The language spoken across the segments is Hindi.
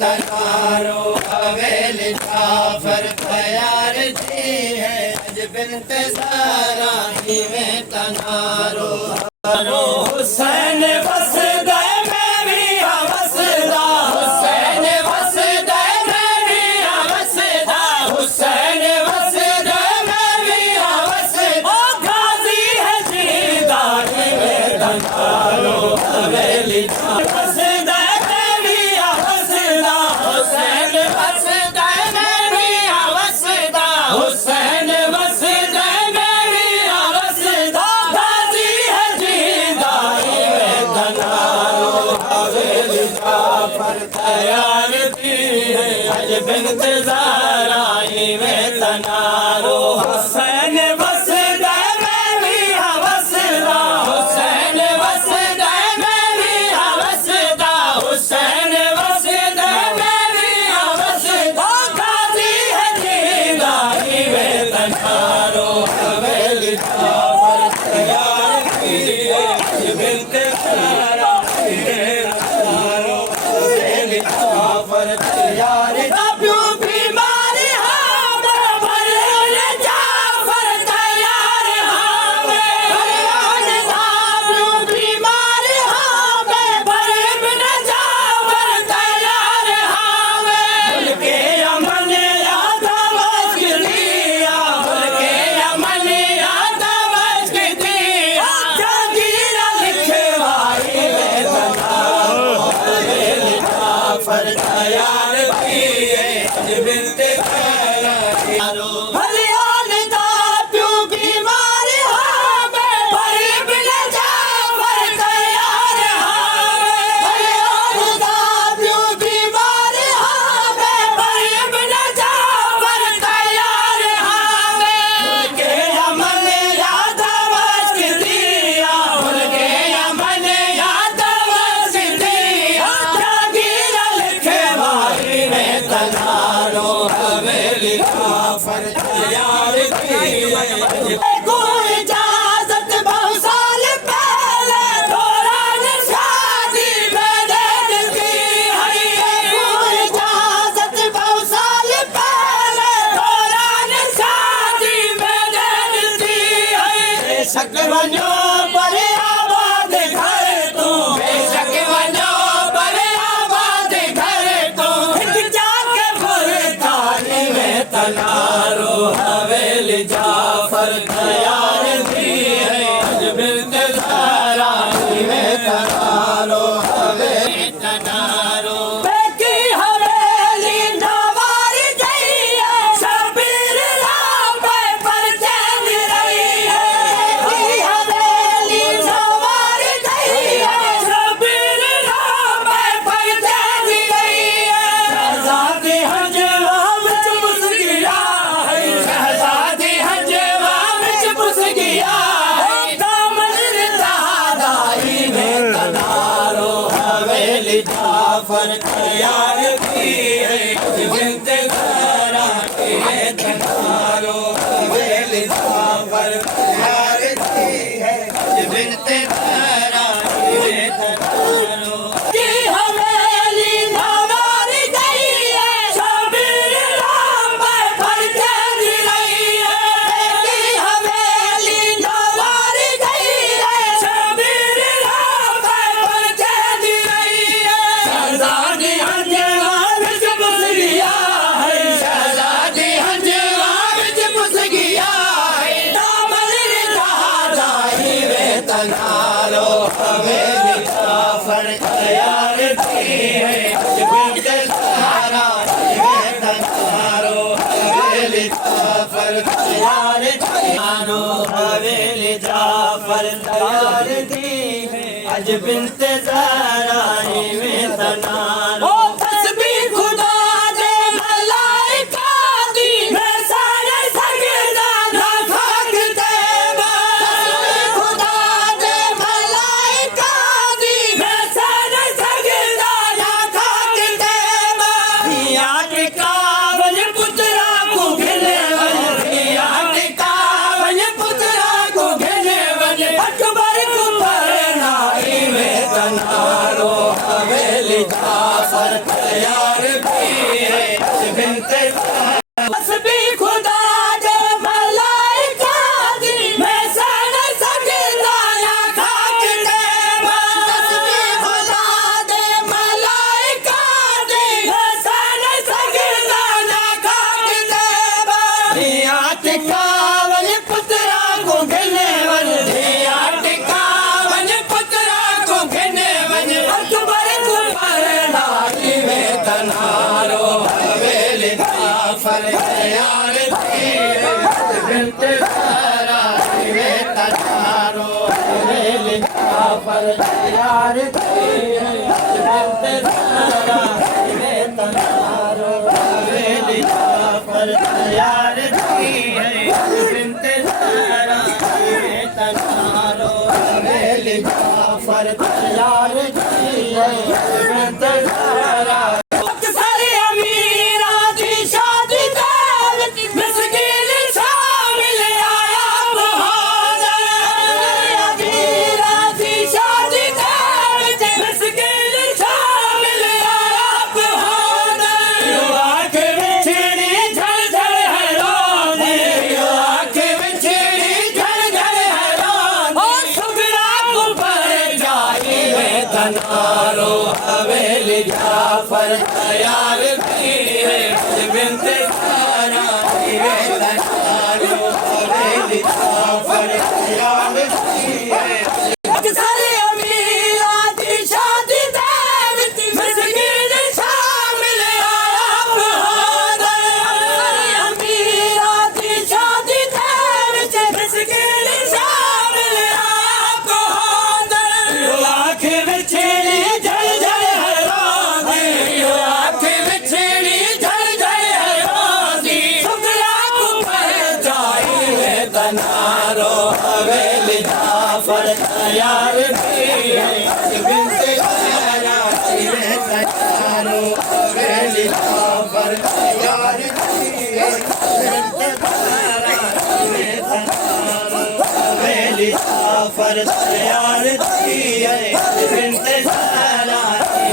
तनारो हवेली जाफर तैयार थी है अज बिनते ज़हरा में तनारो हुसैन बस गए मैं भी हवसदा हुसैन बस गए मैं भी हवसदा हुसैन बस गए मैं भी हवसदा गाजी है जिंदार में तनारो हवेली बस गए मैं भी हवसदा हुसैन बस गए मैं भी हवसदा हुसैन बस गए मैं भी हवसदा गाजी है जिंदार में तनारो हवेली जाफर तैयार थी है अज बिनते ज़हरा में तनारो हुसैन बस गए मैं भी हवसदा हुसैन बस गए मैं भी हवसदा हुसैन बस गए मैं भी हवसदा गाजी है जिंदारी में तनारो हवेली जाफर तैयार थी है अज बिनते ज़हरा में तनारो हवेली जाफर तैयार प्यो बीमारी जाफर तैयार प्यो बीमारी जाफर तैयार के अमन याद मस्किया के अमन याद मस्किया जगीरा लिखे भाई में तनारो हवेली जाफर तैयार थी है अज बिनते ज़हरा हरियाण दा प्यो बीमारी जाफर तैयार हरियाण दा प्यो बीमारी जाफर तैयार के अमन याद मस्किया के अमन याद मस्किया जगीरा लिखे भाई में तनारो हवेली जाफर तैयार थी कोई इजाजत बहुत साल पहले दौरान शादी में दे दी है कोई इजाजत बहुत साल पहले दौरान शादी में दे दी है बेशक वनो पर आबाद घर तू बेशक वनो पर आबाद घर तू जाके फुरकानी में तनारो हवेली जाफर तैयार थी है अज बिनते ज़हरा में तनारो हवेली तनारो बेकी हवेली नवारी गई है शबीर राम पर चैन रही है बेकी हवेली नवारी गई है शबीर राम पर चैन रही है शहजादी हंजवा विच घुस गया है शहजादी हंजवा विच घुस गया है दामन दादाई में तनारो हवेली जाफर तैयार थी है अज बिनते ज़हरा में तनारो हवेली जाफर तैयार थी है अज बिनते ज़हरा में तनारो की हवेली नवारी गई है शबीर राम पर चैन रही है की हवेली नवारी गई है शबीर राम पर चैन रही है शहजादी हंजवा विच घुस गया है शहजादी हंजवा विच घुस गया है दामन दादाई में तनारो हवेली जाफर तैयार थी है अज बिनते ज़हरा में तनारो हवेली जाफर तैयार थी हवेली जाफर तैयार थी है अज बिनते ज़हरा में तनारो तस्बीह खुदा दे मलाइका दी मैं सारे सजदा ना खाक तेबा तस्बीह खुदा दे मलाइका दी मैं सारे सजदा ना खाक तेबा पिया टिका वन पुत्रा को घिने वन पिया टिका वन पुत्रा को घिने वन अकबर को परनाई में तनारो हवेली जाफर तैयार बिनते तस्बी खुदा दे मलाइका दी मैं सन सकदा या खाक दे तस्बी खुदा दे मलाइका दी मैं सन सकदा या खाक दे दिया टिकावन पुत्रा को गिने वन दिया टिकावन पुत्रा को गिने वन अकबर को परनाई में तनारो हवेली जाफर यार बिनते ज़हरा में तनारो हवेली जाफर यार बिनते ज़हरा में तनारो हवेली जाफर यार बिनते ज़हरा में तनारो हवेली जाफर यार बिनते ज़हरा सारे अमीरा दी शादी दावत मिस्किन शामिल आया बहादुर अमीरा दी शादी दावत मिस्किन शामिल आया बहादुर आँख विछड़ी झलझल हैरानी आँख विछड़ी झलझल हैरानी और सुगरा को पर जाई में तनारो हवेली जाफर यार भी है बिनते ज़हरा में तनारो हवेली जाफर यार भी है सारे अमीरा दी शादी दावत मिस्किन शामिल आया बहादुर अमीरा दी शादी दावत मिस्किन शामिल आया बहादुर आँख विछड़ी झलझल हैरानी आँख विछड़ी झलझल हैरानी सुगरा को पर जाई में तनारो हवेली जाफर यार भी है बिनते ज़हरा में तनारो हवेली जाफर यार भी है बिनते ज़हरा में तनारो हवेली जाफर यार भी है बिनते ज़हरा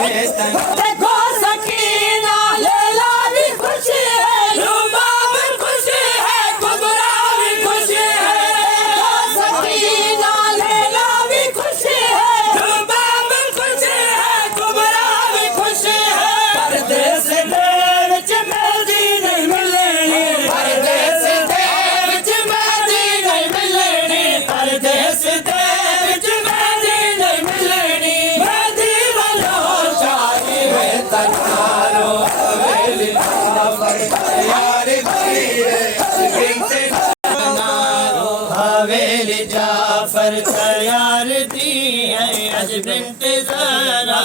में तनारो देखो सकीना लैला भी खुश है रुबाब खुश है कुबरा भी खुश है देखो सकीना लैला भी खुश है रुबाब खुश है कुबरा भी खुश है परदेस दे विच मेहंदी नहीं मिलनी परदेस दे विच मेहंदी नहीं मिलनी परदेस दे विच मेहंदी नहीं मिलनी मेहंदी वालो चाही में तनारो हवेली जाफर यार भी है बिनते तनारो हवेली जाफर यार दी है अज बिनते ज़हरा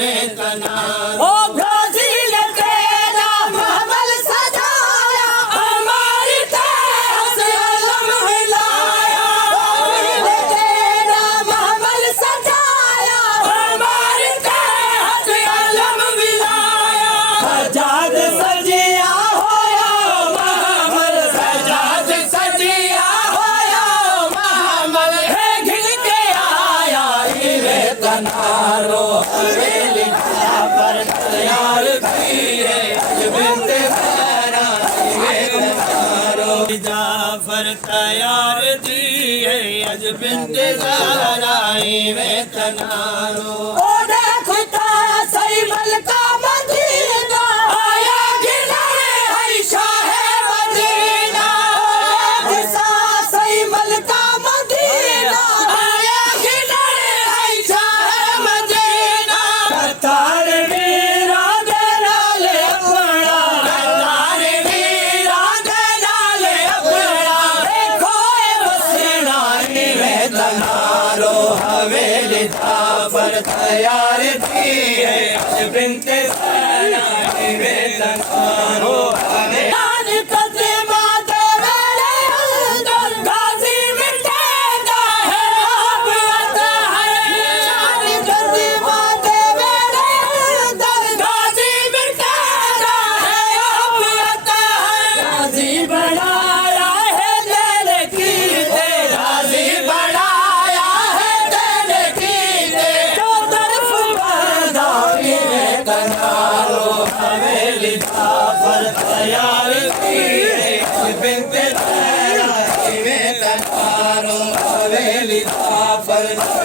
में तनारो ओ ब्राज़ील तेरा महमल सजाया हमारी तहस अलम हिलाया ब्राज़ील तेरा महमल सजाया हमारी तहस अलम हिलाया सजाद सजिया होया महमल सजाद सजिया होया महमल है घिन के आया रे तनारो हवेली जाफर यार भी है बिनते ज़हरा में तनारो जाफर यार दी है अज बिनते ज़हरा में तनारो ओ देखता सही मलका मदीना आया गिलरे है शाह मदीना देखता सही मलका मदीना आया गिलरे है शाह मदीना कतार वीरा दे नाल अपना कतार वीरा दे नाल अपना देखो वसना में तनारो हवेली जाफर यार भी है बिनते ज़हरा में तनारो जान कदमा दे मेरे अंदर गाजी मिटेगा है अब आता है जान कदमा दे मेरे अंदर गाजी मिटेगा है अब आता है गाजी बनाया है तेरे कीते गाजी बनाया है तेरे कीते जो तरफ बरदारी में तनारो हवेली जाफर यार की बिनते तेरा इवें तकारो हवेली दा फर्ज